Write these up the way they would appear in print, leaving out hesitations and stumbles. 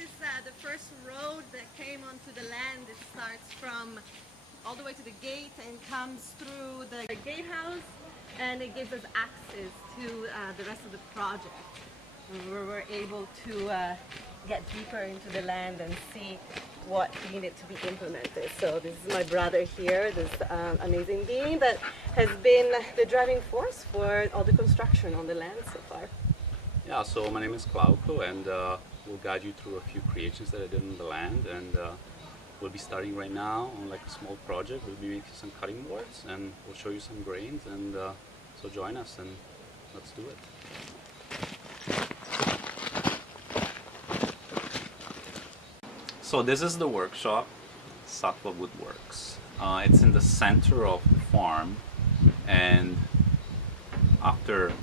is the first road that came onto the land. It starts from all the way to the gate and comes through the gatehouse, and it gives us access to the rest of the project, where we're able to get deeper into the land and see what needed to be implemented. So this is my brother here, this amazing being that has been the driving force for all the construction on the land so far. Yeah, so my name is Clauco, and we'll guide you through a few creations that I did on the land, and we'll be starting right now on like a small project. We'll be making some cutting boards, and we'll show you some grains, and so join us and let's do it. So this is the workshop, Sattva Woodworx. It's in the center of the farm, and after it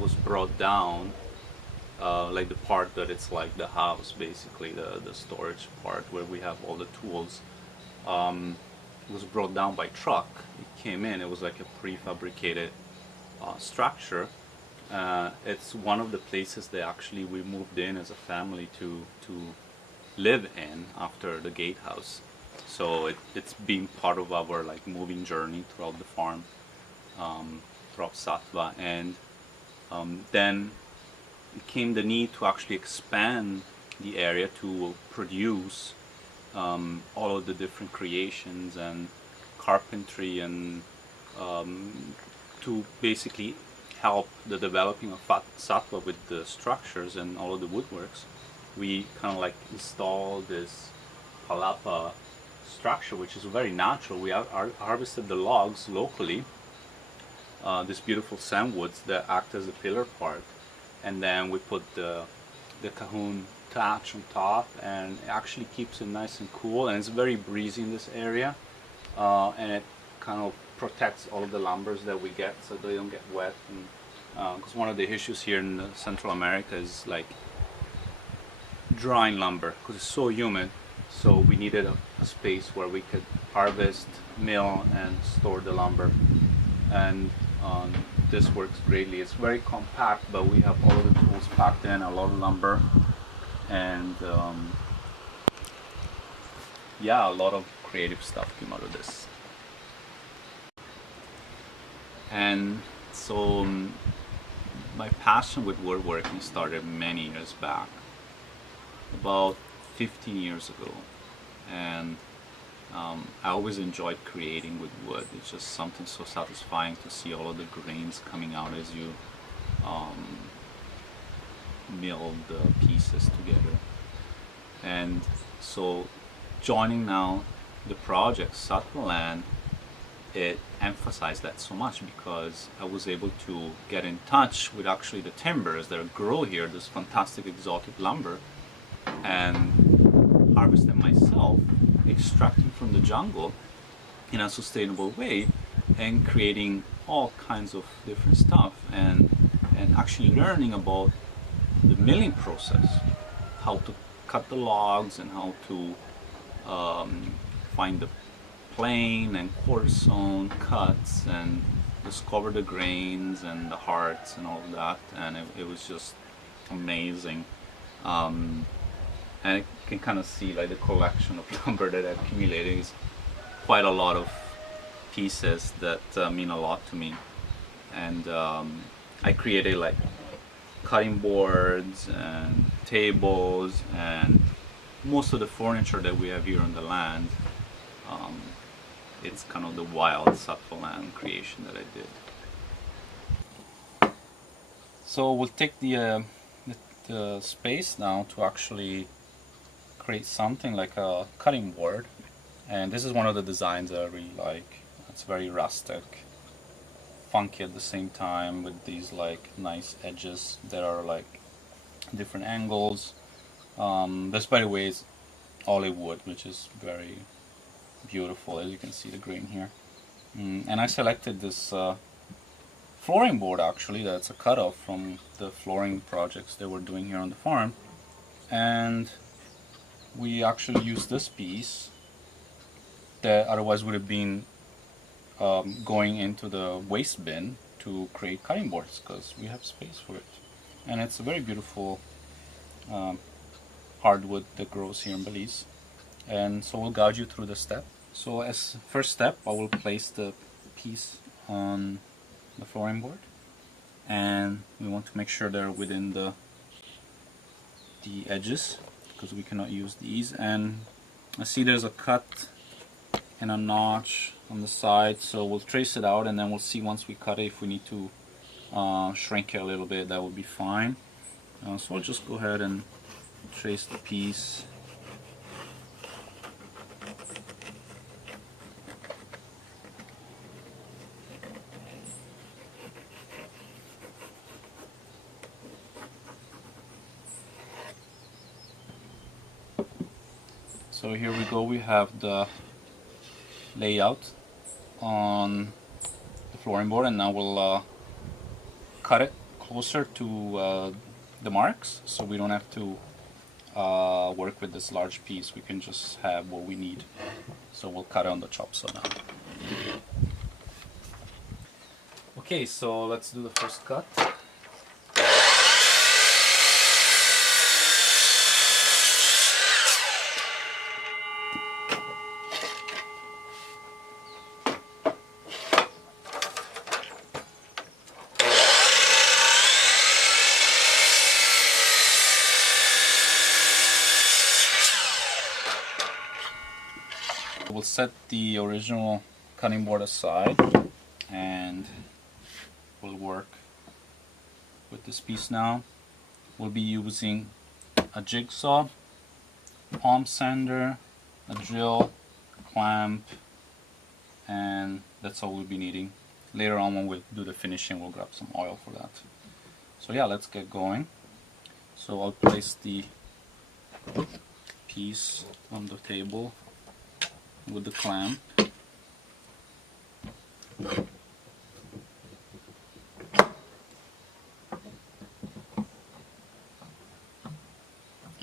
was brought down, like the part that it's like the house, basically the storage part where we have all the tools, was brought down by truck. It came in, it was like a prefabricated structure. It's one of the places that actually we moved in as a family to live in after the gatehouse. So it's been part of our like moving journey throughout the farm, throughout Sattva, and then it came the need to actually expand the area to produce all of the different creations and carpentry, and to basically help the developing of Sattva with the structures and all of the woodworks. We kind of like installed this palapa structure, which is very natural. We harvested the logs locally, these beautiful sandwoods that act as the pillar part, and then we put the cajon thatch on top, and it actually keeps it nice and cool, and it's very breezy in this area, and it kind of protects all of the lumbers that we get so they don't get wet. And because one of the issues here in Central America is like drying lumber because it's so humid, so we needed a space where we could harvest, mill, and store the lumber, and this works greatly. It's very compact, but we have all of the tools packed in, a lot of lumber, and yeah, a lot of creative stuff came out of this. And so my passion with woodworking started many years back, about 15 years ago, and I always enjoyed creating with wood. It's just something so satisfying to see all of the grains coming out as you mill the pieces together. And so joining now the project Sattvaland, it emphasized that so much because I was able to get in touch with actually the timbers that grow here, this fantastic exotic lumber, and harvest them myself, extracting from the jungle in a sustainable way, and creating all kinds of different stuff, and actually learning about the milling process, how to cut the logs and how to find the plane and quarter zone cuts and discover the grains and the hearts and all of that, and it was just amazing. And you can kind of see like the collection of lumber that I've accumulated is quite a lot of pieces that mean a lot to me. And I created like cutting boards and tables and most of the furniture that we have here on the land. It's kind of the wild Sattva Land creation that I did. So we'll take the space now to actually create something like a cutting board, and this is one of the designs that I really like. It's very rustic, funky at the same time, with these like nice edges that are like different angles. This, by the way, is olive wood, which is very beautiful, as you can see the grain here. And I selected this flooring board, actually, that's a cutoff from the flooring projects that we're doing here on the farm, and we actually used this piece that otherwise would have been going into the waste bin to create cutting boards because we have space for it. And it's a very beautiful hardwood that grows here in Belize. And so we'll guide you through the step. So as first step, I will place the piece on the flooring board, and we want to make sure they're within the edges, because we cannot use these. And I see there's a cut and a notch on the side, so we'll trace it out, and then we'll see once we cut it if we need to shrink it a little bit. That would be fine. So I'll just go ahead and trace the piece. So here we go, we have the layout on the flooring board, and now we'll cut it closer to the marks, so we don't have to work with this large piece. We can just have what we need. So we'll cut it on the chop saw now. Okay, so let's do the first cut. We'll set the original cutting board aside, and we'll work with this piece now. We'll be using a jigsaw, palm sander, a drill, clamp, and that's all we'll be needing. Later on when we do the finishing, we'll grab some oil for that. So yeah, let's get going. So I'll place the piece on the table with the clamp.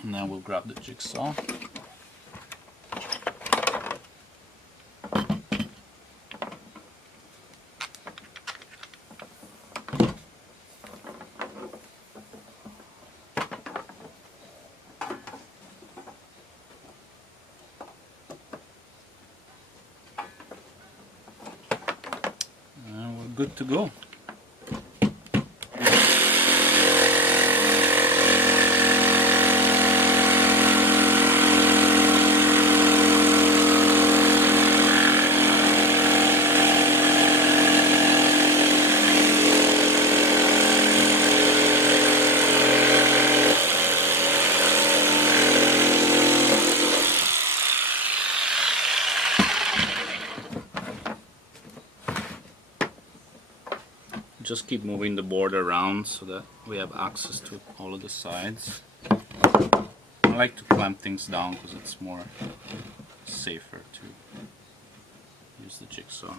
And then we'll grab the jigsaw. Good to go. Just keep moving the board around so that we have access to all of the sides. I like to clamp things down because it's more safer to use the jigsaw.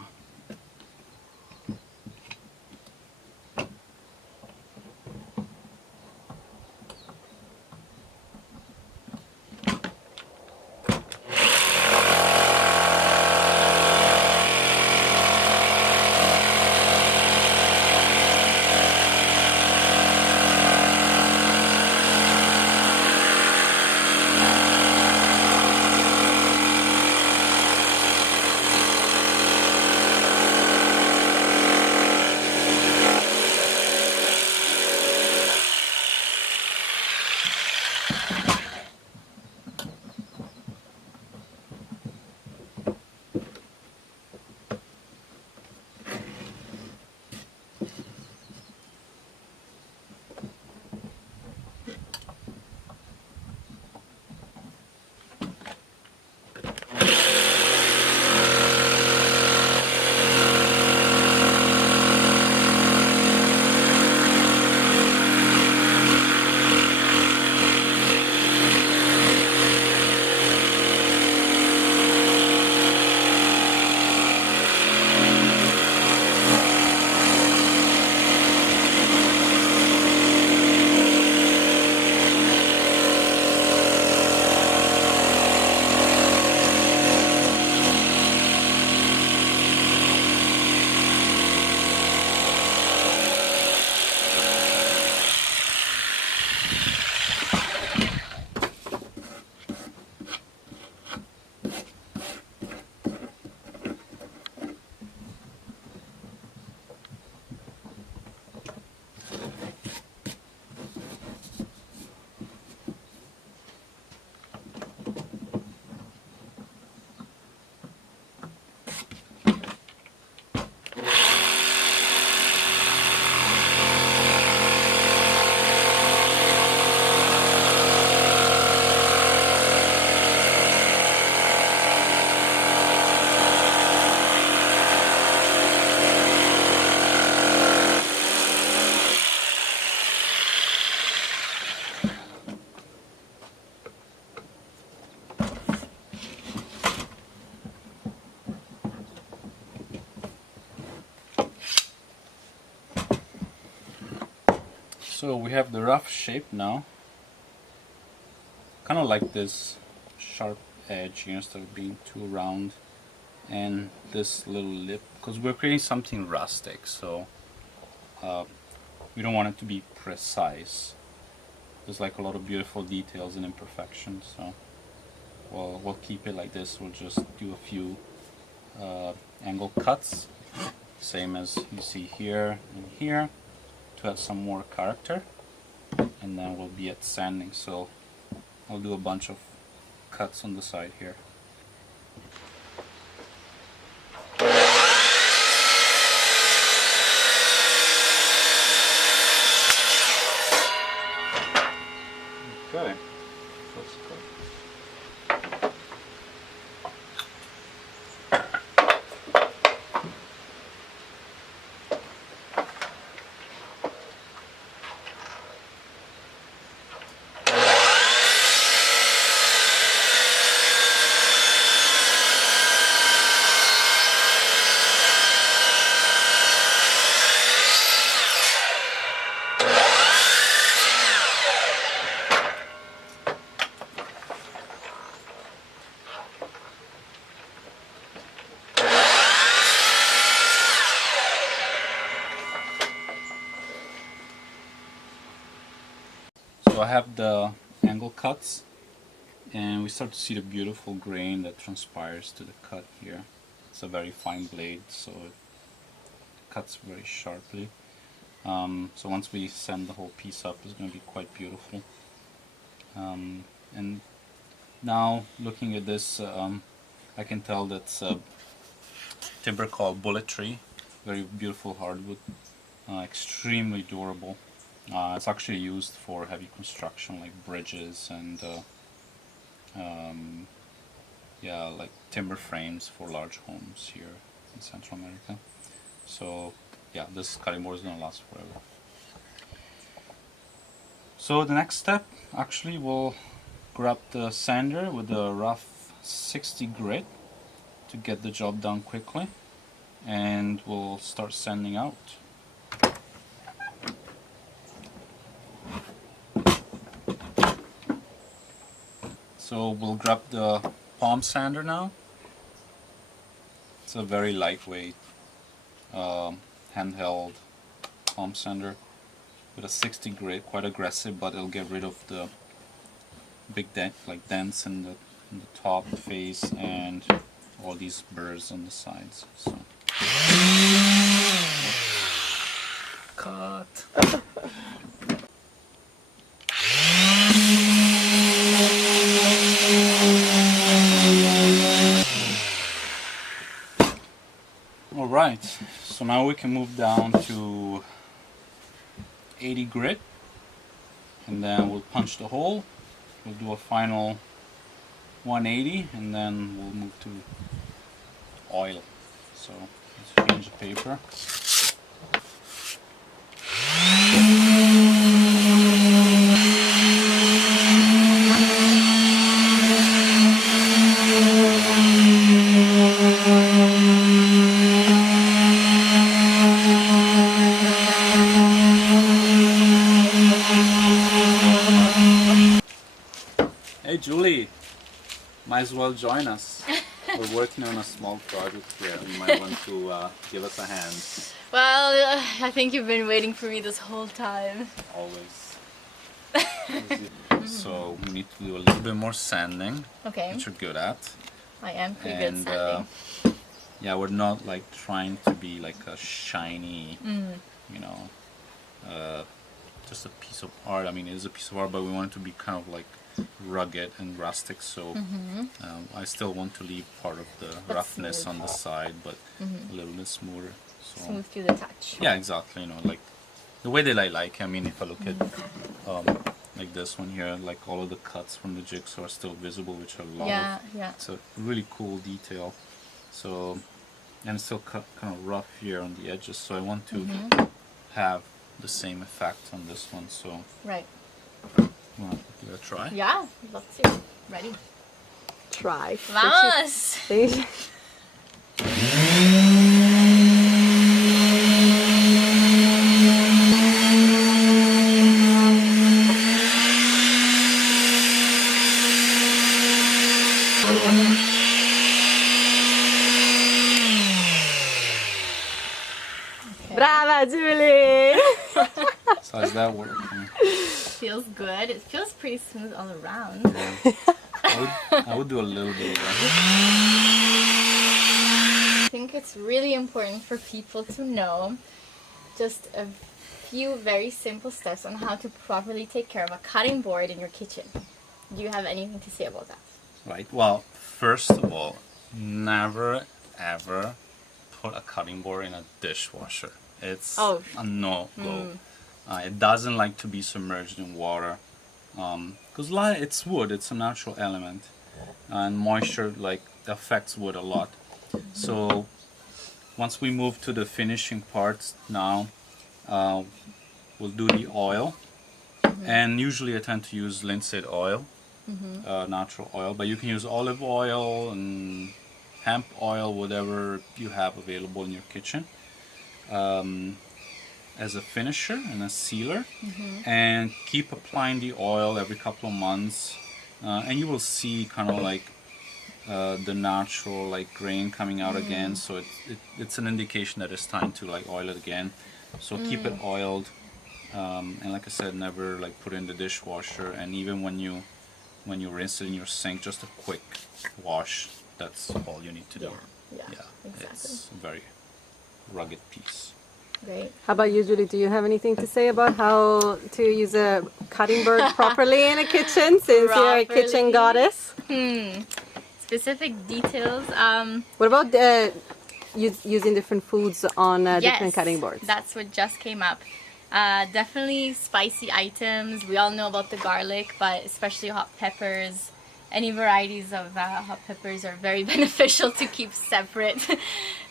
So we have the rough shape now. Kind of like this sharp edge here instead of being too round. And this little lip, because we're creating something rustic, so we don't want it to be precise. There's like a lot of beautiful details and imperfections, so we'll keep it like this. We'll just do a few angle cuts, same as you see here and here, to add some more character, and then we'll be at sanding. So I'll do a bunch of cuts on the side here. Okay, that's good. So I have the angle cuts, and we start to see the beautiful grain that transpires to the cut here. It's a very fine blade, so it cuts very sharply. So once we sand the whole piece up, it's going to be quite beautiful. And now looking at this, I can tell that's a timber called bullet tree, very beautiful hardwood, extremely durable. It's actually used for heavy construction like bridges and yeah, like timber frames for large homes here in Central America. So yeah, this cutting board is going to last forever. So the next step, actually, we'll grab the sander with a rough 60 grit to get the job done quickly, and we'll start sanding out. So we'll grab the palm sander now. It's a very lightweight handheld palm sander with a 60 grit, quite aggressive, but it'll get rid of the big dents in the top, face, and all these burrs on the sides. So cut. Alright, so now we can move down to 80 grit, and then we'll punch the hole. We'll do a final 180, and then we'll move to oil. So let's change the paper. Hey Julie, might as well join us. We're working on a small project here. You might want to give us a hand. Well, I think you've been waiting for me this whole time. Always. So we need to do a little bit more sanding, Okay. which you're good at. I am pretty good And sanding. yeah, we're not like trying to be like a shiny, you know, just a piece of art. I mean, it is a piece of art, but we want it to be kind of like rugged and rustic, so I still want to leave part of the roughness on the side, but a little bit smoother. So Smooth to the touch. yeah, exactly. You know, like the way that I like. I mean, if I look at like this one here, like all of the cuts from the jigsaw are still visible, which I love. Yeah, yeah. It's a really cool detail. So, and it's still kind of rough here on the edges. So I want to have the same effect on this one. So, Right. you want to give it a try? Yeah, let's see. Ready? Try. Vamos! Brava, Julie! So how's that working? Feels good. It feels pretty smooth all around. Yeah. I would do a little bit of that. I think it's really important for people to know just a few very simple steps on how to properly take care of a cutting board in your kitchen. Do you have anything to say about that? Right. Well, first of all, never ever put a cutting board in a dishwasher. It's a no-go. It doesn't like to be submerged in water because it's wood. It's a natural element, and moisture affects wood a lot. So once we move to the finishing parts now, we'll do the oil, and usually I tend to use linseed oil, natural oil, but you can use olive oil and hemp oil, whatever you have available in your kitchen, as a finisher and a sealer, and keep applying the oil every couple of months, and you will see kind of the natural grain coming out again. So it's an indication that it's time to oil it again. So keep it oiled, and like I said, never put it in the dishwasher. And even when you rinse it in your sink, just a quick wash. That's all you need to do. Yeah, exactly. It's a very rugged piece. Great. How about you, Julie? Do you have anything to say about how to use a cutting board properly in a kitchen, since you're a kitchen goddess? Specific details. What about using different foods on different cutting boards? That's what just came up. Definitely spicy items. We all know about the garlic, but especially hot peppers. Any varieties of hot peppers are very beneficial to keep separate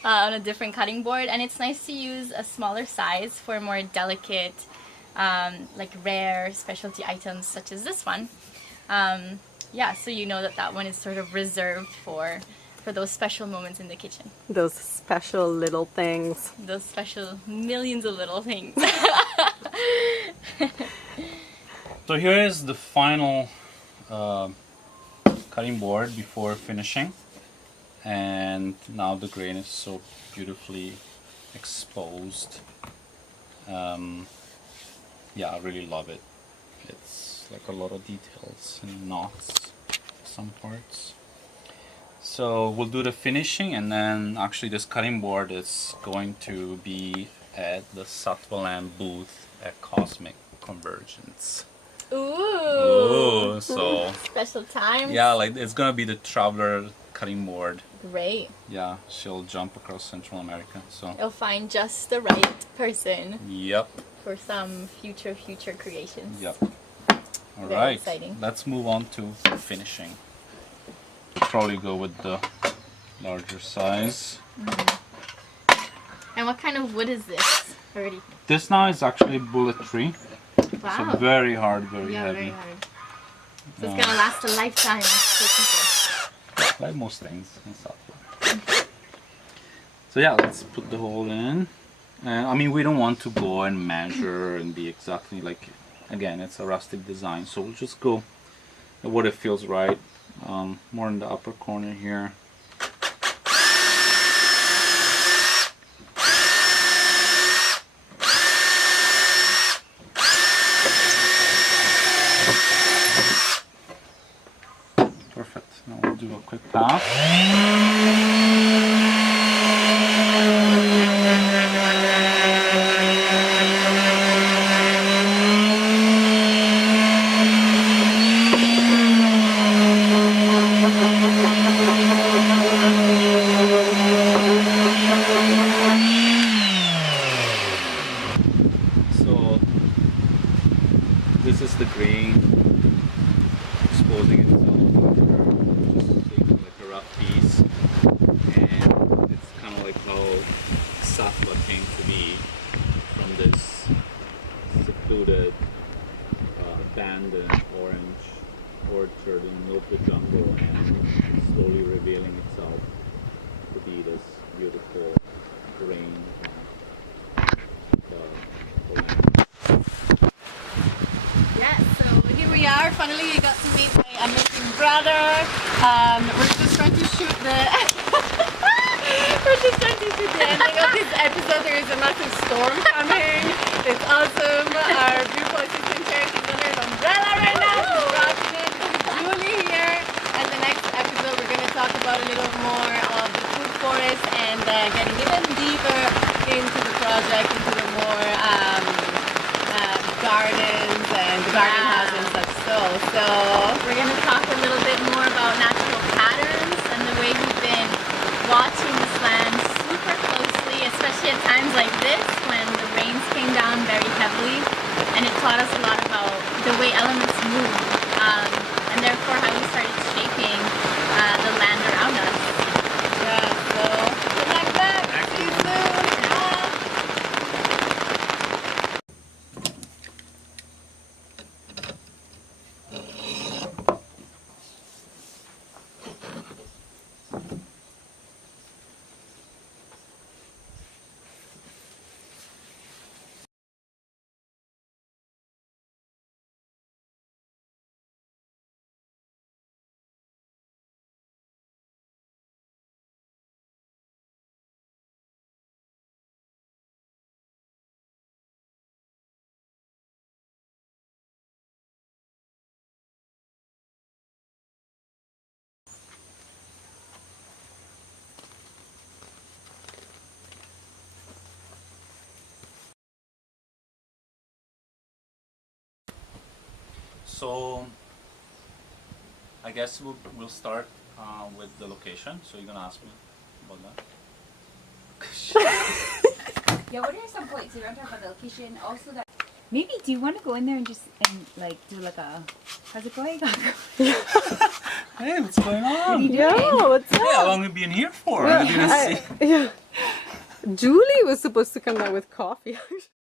on a different cutting board. And it's nice to use a smaller size for more delicate, rare specialty items such as this one. So you know that one is sort of reserved for those special moments in the kitchen. Those special little things. Those special millions of little things. So here is the final cutting board before finishing, and now the grain is so beautifully exposed. I really love it. It's a lot of details and knots, some parts. So we'll do the finishing, and then actually this cutting board is going to be at the Sattvaland booth at Cosmic Convergence. Ooh, so special time. Yeah, it's gonna be the traveler cutting board. Great. Yeah, she'll jump across Central America. So you'll find just the right person. Yep. For some future creations. Yep. All Very right. exciting. Let's move on to finishing. Probably go with the larger size. And what kind of wood is this already? This now is actually bullet tree. Wow. So very hard, very heavy. Very hard. So it's gonna last a lifetime for people. Like most things in Sattva. So yeah, let's put the hole in. And we don't want to go and measure and be exactly again, it's a rustic design, so we'll just go at what it feels right. More in the upper corner here. Perfect. Now we'll do a quick pass. So this is the grain exposing itself after just taking a rough piece, and it's kind of how Sattva came to be, from this secluded, abandoned orange orchard in the middle of the jungle, and it's slowly revealing itself to be this beautiful grain So here we are. Finally, we got to meet my amazing brother. We're just trying to shoot the. We're just trying to shoot the ending of this episode. There is a massive storm coming. It's awesome. Our beautiful assistant chair is under an umbrella right now. She's rocking it. Julie here. And the next episode, we're going to talk about a little more of the food forest and getting even deeper into the project, into the more gardens and the garden house and such. So We're going to talk a little bit more about natural patterns and the way we've been watching this land super closely, especially at times like this when the rains came down very heavily, and it taught us a lot about the way elements move, and therefore how we started shaping the land around us. yeah, so good luck back. See you soon. So I guess we'll start with the location. So you're gonna ask me about that? Yeah, what are some points? We want to talk about the location. Also, that maybe do you want to go in there and just like do like a how's it going? Hey, what's going on? Yeah, what's Hey, how up? long have you been here for? I didn't see. Julie was supposed to come down with coffee.